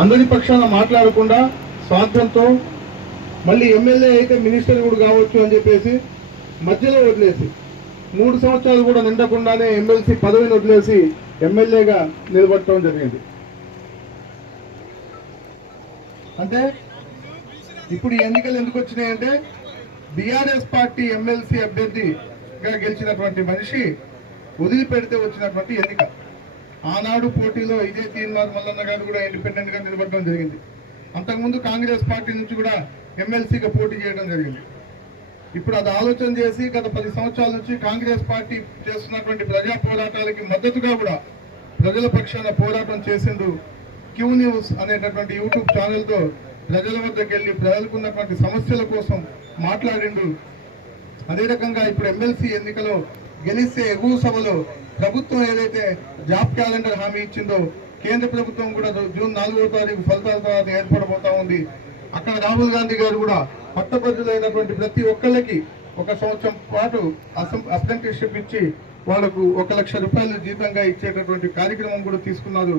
అందరి పక్షాన మాట్లాడకుండా స్వార్థంతో మళ్ళీ ఎమ్మెల్యే అయితే మినిస్టర్ కూడా కావచ్చు అని చెప్పేసి మధ్యలో వదిలేసి 3 సంవత్సరాలు కూడా నిండకుండానే ఎమ్మెల్సీ పదవిని వదిలేసి ఎమ్మెల్యేగా నిలబడటం జరిగింది. అంటే ఇప్పుడు ఈ ఎన్నికలు ఎందుకు వచ్చినాయంటే బీఆర్ఎస్ పార్టీ ఎమ్మెల్సీ అభ్యర్థిగా గెలిచినటువంటి మనిషి వదిలిపెడితే వచ్చినటువంటి ఎన్నిక. ఆనాడు పోటీలో ఇదే తీన్మార్ మల్లన్న గారు కూడా ఇండిపెండెంట్ గా నిలబడడం జరిగింది. అంతకుముందు కాంగ్రెస్ పార్టీ నుంచి కూడా ఎమ్మెల్సీగా పోటీ చేయడం జరిగింది. ఇప్పుడు అది ఆలోచన చేసి గత 10 సంవత్సరాల నుంచి కాంగ్రెస్ పార్టీ చేస్తున్నటువంటి ప్రజా పోరాటాలకి మద్దతుగా కూడా ప్రజల పక్షాన పోరాటం చేసిండు. క్యూ న్యూస్ అనేటటువంటి యూట్యూబ్ ఛానల్తో ప్రజల వద్దకు వెళ్ళి ప్రజలకు ఉన్నటువంటి సమస్యల కోసం మాట్లాడిండు. అదే రకంగా ఇప్పుడు ఎమ్మెల్సీ ఎన్నికలో గెలిస్తే ఎగువ సభలో ప్రభుత్వం ఏదైతే జాబ్ క్యాలెండర్ హామీ ఇచ్చిందో కేంద్ర ప్రభుత్వం కూడా జూన్ 4వ తారీఖు ఫలితాల తర్వాత ఏర్పడబోతా ఉంది. అక్కడ రాహుల్ గాంధీ గారు కూడా పట్టభద్రులైనటువంటి ప్రతి ఒక్కళ్ళకి 1 సంవత్సరం పాటు అప్రెంటిస్షిప్ ఇచ్చి వాళ్లకు 1 లక్ష రూపాయలు జీతంగా ఇచ్చేటటువంటి కార్యక్రమం కూడా తీసుకున్నారు.